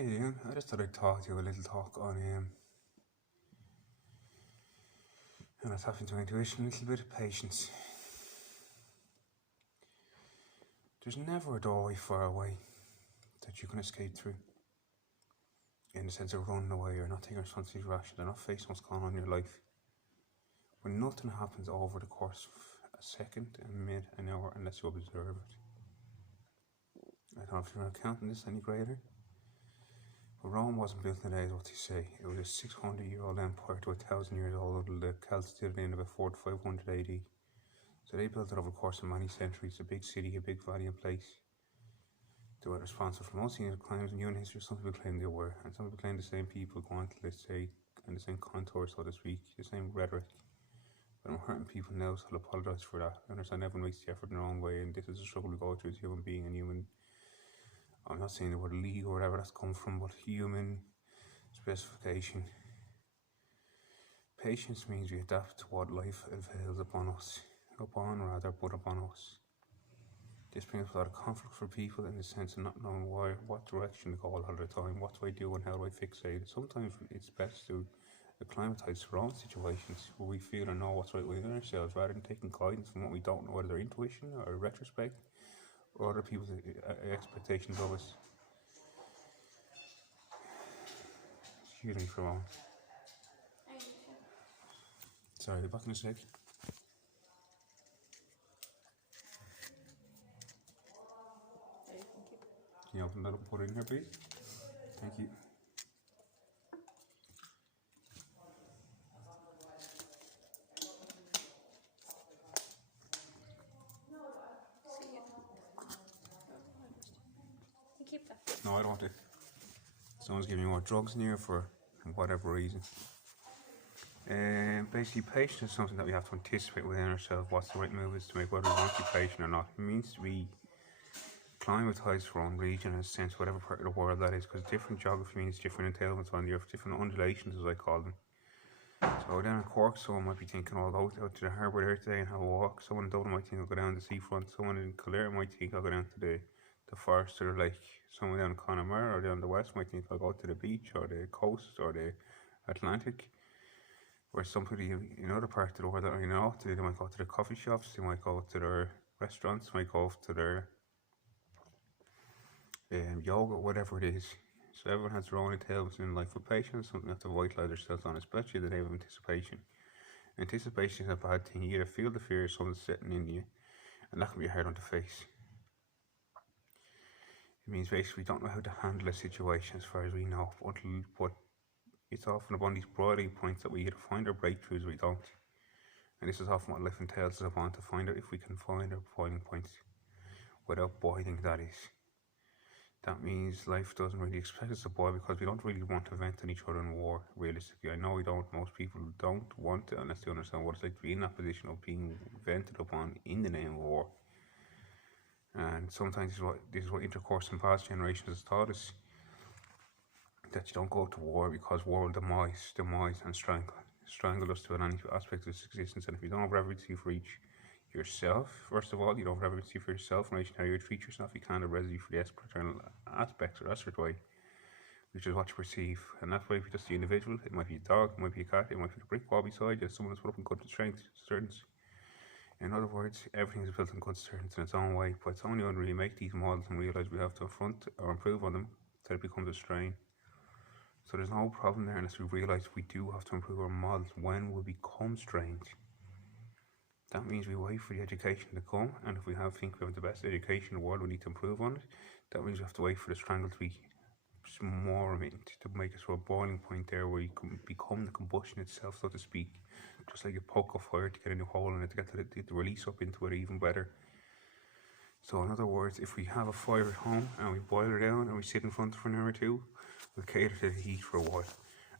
Hey Ian, I just thought I'd talk to you a little talk on and I was having to intuition, a little bit of patience. There's never a doorway far away that you can escape through. In the sense of running away or not taking responsibility for action, or not facing what's going on in your life. When nothing happens over the course of a second, a minute, an hour, unless you observe it. I don't know if you're counting this any greater. But Rome wasn't built in a day, is what they say. It was a 600-year-old empire to 1,000 years old. The Celts did it in about 4 to 500 AD. So they built it over the course of many centuries. A big city, a big valiant place. They were responsible for most of the crimes in human history. Some people claim they were, and some people claim the same people go on to, let's say, in the same contour, so to speak, the same rhetoric. But I'm hurting people now, so I'll apologise for that. I understand everyone makes the effort in their own way, and this is a struggle we go through as a human being and human. I'm not saying the word league or whatever that's come from, but human specification. Patience means we adapt to what life unveils upon us. But upon us. This brings a lot of conflict for people in the sense of not knowing what direction to go all the time, what do I do and how do I fixate it. Sometimes it's best to acclimatise to our own situations where we feel or know what's right within ourselves rather than taking guidance from what we don't know, whether they're intuition or retrospect or other people's expectations of us. Excuse me for a moment. Sorry, back in a sec. Can you open that up and put it in here, please? Thank you. Keep that. No, I don't want it. Someone's giving me more drugs in here for whatever reason. Basically, patience is something that we have to anticipate within ourselves. What's the right move is to make, whether we want to be patient or not. It means to be acclimatized for our own region, in a sense, whatever part of the world that is, because different geography means different entailments on the earth, different undulations, as I call them. So down in Cork, someone might be thinking, I'll go out to the harbour there today and have a walk. Someone in Dublin might think I'll go down the seafront. Someone in Kildare might think I'll go down to the forest or the lake. Someone down in Connemara or down the west might think I'll go to the beach or the coast or the Atlantic. Where somebody in other parts of the world that I know, they might go to the coffee shops, they might go to their restaurants, might go to their yoga, whatever it is. So everyone has their own entailments in life. With patience, something you have to vitalise ourselves on, especially in the name of anticipation. Anticipation is a bad thing. You either feel the fear of something setting in you, and that can be hard on the face. It means basically we don't know how to handle a situation as far as we know, but it's often upon these broadening points that we either find our breakthroughs or we don't. And this is often what life entails us upon, to find out if we can find our boiling points without boiling, that is. That means life doesn't really expect us to boil because we don't really want to vent on each other in war, realistically. I know we don't, most people don't want it unless they understand what it's like to be in that position of being vented upon in the name of war. And sometimes this is what intercourse in past generations has taught us. That you don't go to war because war will demise and strangle us to any aspect of its existence. And if you don't have reverence for yourself, first of all, you don't have reverence for yourself in relation to how you treat yourself, you can't have reverence for the external aspects or that sort of way, which is what you perceive. And that's why if you're just the individual, it might be a dog, it might be a cat, it might be a brick wall beside you, someone that's put up in good strength, certainty. In other words, everything is built on good certainty in its own way, but it's only when we make these models and realise we have to affront or improve on them that it becomes a strain. So there's no problem there unless we realise we do have to improve our models when we become strange. That means we wait for the education to come, and if we think we have the best education in the world, we need to improve on it. That means we have to wait for the strangle to be more to make us to a boiling point there where you can become the combustion itself, so to speak. Just like you poke a fire to get a new hole in it, to get the release up into it even better. So in other words, if we have a fire at home and we boil it down and we sit in front for an hour or two, we'll cater to the heat for a while.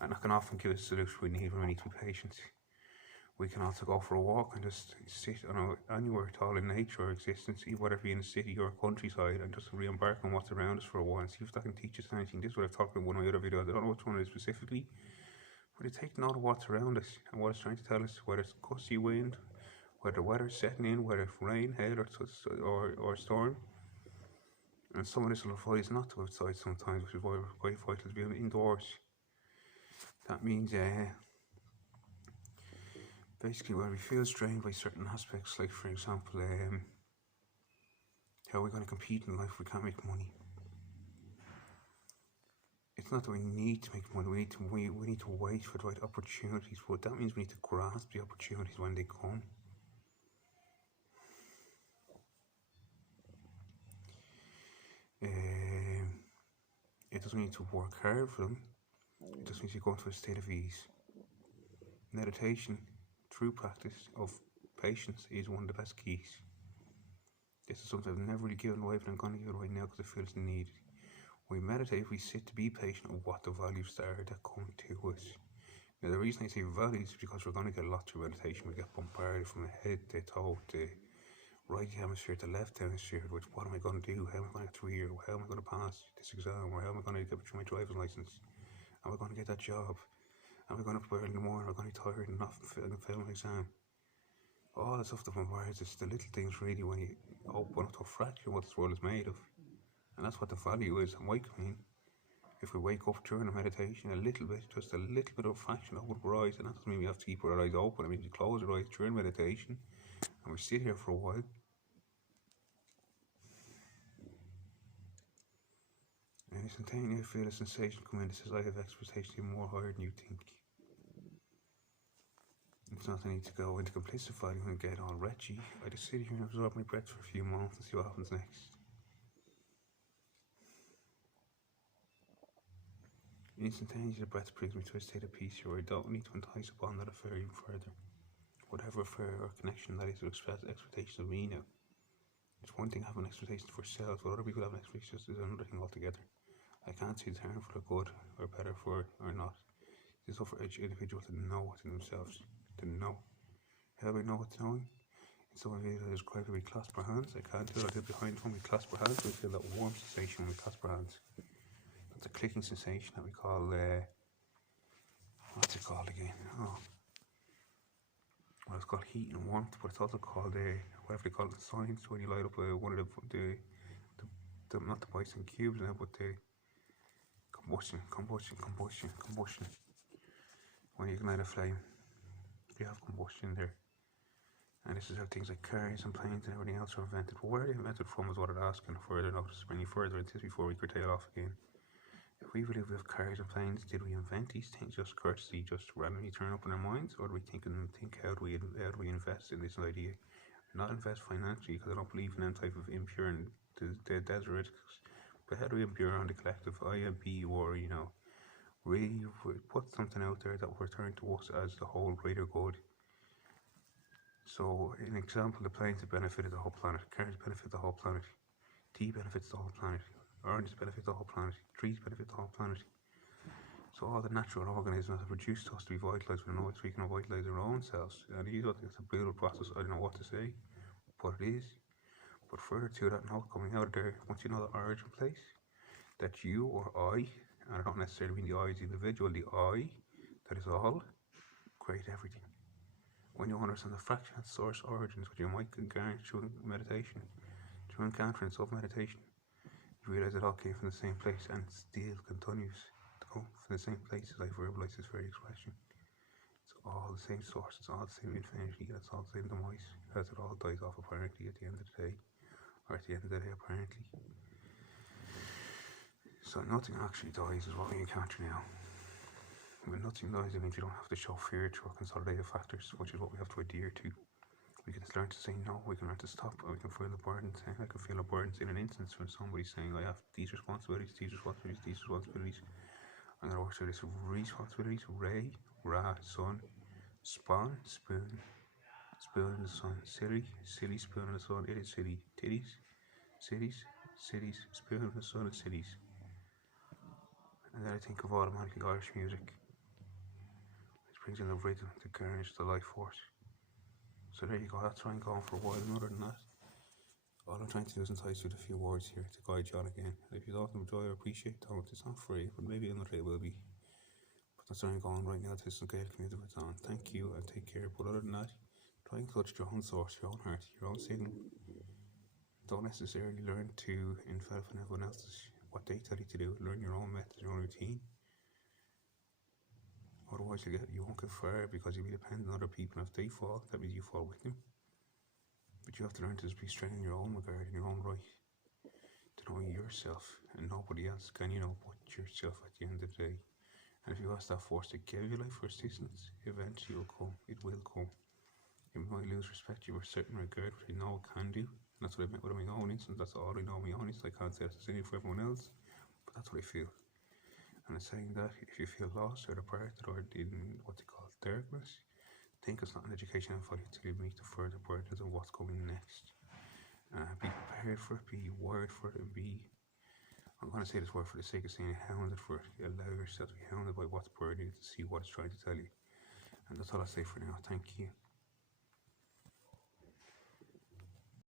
And that can often give us the solution we need when we need to be patient. We can also go for a walk and just sit anywhere at all in nature or existence, whether it be in a city or a countryside, and just re-embark on what's around us for a while and see if that can teach us anything. This is what I've talked about in one of my other videos. I don't know which one it is specifically, but it's taking note of what's around us and what it's trying to tell us, whether it's gusty wind, whether the weather's setting in, whether it's rain, hail or storm. And some of this will advise not to outside sometimes, which is why we're quite vital to be indoors. That means basically where we feel strained by certain aspects, like for example, how are we going to compete in life if we can't make money? It's not that we need to make money, we need to wait for the right opportunities, but that means we need to grasp the opportunities when they come. It doesn't mean to work hard for them, it just means you go into a state of ease. Meditation, through practice of patience, is one of the best keys. This is something I've never really given away, but I'm going to give it away now because I feel it's needed. When we meditate, we sit to be patient of what the values are that come to us. Now, the reason I say values is because we're going to get a lot through meditation. We get bombarded from the head, the toe, the right hemisphere, the left hemisphere, which what am I going to do? How am I going to get through here? How am I going to pass this exam? Or how am I going to get through my driving license? Am I going to get that job? Am I going to play in the morning? Am I going to be tired and not fail my exam? All the stuff that bombards us, the little things really, when you open up to a fraction of what this world is made of. And that's what the value is. And awakening, if we wake up during a meditation a little bit, just a little bit of a fraction, open our eyes, and that doesn't mean we have to keep our eyes open. I mean, we close our eyes during meditation and we sit here for a while. And instantaneously feel a sensation come in that says, I have expectations more higher than you think. It's not I need to go into complicit fighting and get all wretchy. I just sit here and absorb my breath for a few moments and see what happens next. Instantaneously, the breath brings me to a state of peace where I don't need to entice upon that affair even further. Whatever affair or connection that is to express expectations of me now. It's one thing having expectations for self, but other people having expectations is another thing altogether. I can't see the term for the good or better for it or not. It's up for each individual to know what's in themselves. To know. How do we know what's knowing? In some videos I describe it, we clasp our hands. I can't do it, I do it behind when we clasp our hands. We feel that warm sensation when we clasp our hands. That's a clicking sensation that we call, what's it called again? Oh. Well, it's called heat and warmth, but it's also called, whatever they call it in science, when you light up one of the not the Bison cubes now, but the combustion. When you ignite a flame, you have combustion there. And this is how things like cars and planes and everything else are invented. But where are they invented from is what I'd ask, and further notice when you further into this before we curtail off again. If we believe we have cars and planes, did we invent these things just courtesy, just randomly turn up in our minds, or do we think how do we invest in this idea? Not invest financially, because I don't believe in any type of impure and the desert, but how do we impure on the collective IMB, or really put something out there that will return to us as the whole greater good. So, an example, the planes have benefited the whole planet, cars benefit the whole planet, tea benefits the whole planet, oranges benefit the whole planet, trees benefit the whole planet. So all the natural organisms have produced us to be vitalised. We know we can vitalise our own selves. And it's a brutal process, I don't know what to say, but it is. But further to that note, coming out of there, once you know the origin place, that you or I, and I don't necessarily mean the I as the individual, the I, that is all, create everything. When you understand the fractional source origins, which you might encounter through meditation, through encountering self-meditation, you realise it all came from the same place and still continues to come from the same place as I verbalize this very expression. It's all the same source, it's all the same infinity, it's all the same demise, as it all dies off apparently at the end of the day, or at the end of the day apparently. So nothing actually dies is what we encounter now. When nothing dies, it means we don't have to show fear through consolidated factors, which is what we have to adhere to. We can learn to say no, we can learn to stop, and we can feel the burdens. I can feel the burdens in an instance when somebody's saying, I have these responsibilities. I'm going to work through these responsibilities. Ray, Ra, sun, spawn, spoon in the sun, silly, spoon in the sun, it is silly, titties, cities, spoon in the sun, and cities. And then I think of automatically Irish music, which brings in the rhythm, the garnish, the life force. So there you go, that's where I'm going for a while. And other than that, all I'm trying to do is entice you with a few words here to guide you on again. And if you don't enjoy or appreciate it, it's not free, but maybe another day it will be. But that's where I'm going right now. This is Gaelic music it's on. Thank you and take care. But other than that, try and touch your own source, your own heart, your own signal. Don't necessarily learn to involve in everyone else's what they tell you to do. Learn your own method, your own routine. Otherwise, you won't get far because you'll be dependent on other people. And if they fall, that means you fall with them. But you have to learn to just be strong in your own regard, in your own right, to know yourself and nobody else can, but yourself at the end of the day. And if you ask that force to give your life for assistance, eventually it will come. It will come. You might lose respect, you have a certain regard, which I know it can do. And that's what I meant with my own instance. That's all I know my own instance. I can't say that's the same for everyone else, but that's what I feel. And I'm saying that if you feel lost or departed or in what they call darkness, think it's not an education for you to meet the further burdens of what's coming next. Be prepared for it, be worried for it, and I'm going to say this word for the sake of saying hounded for it. Allow yourself to be hounded by what's burning to see what it's trying to tell you. And that's all I say for now. Thank you.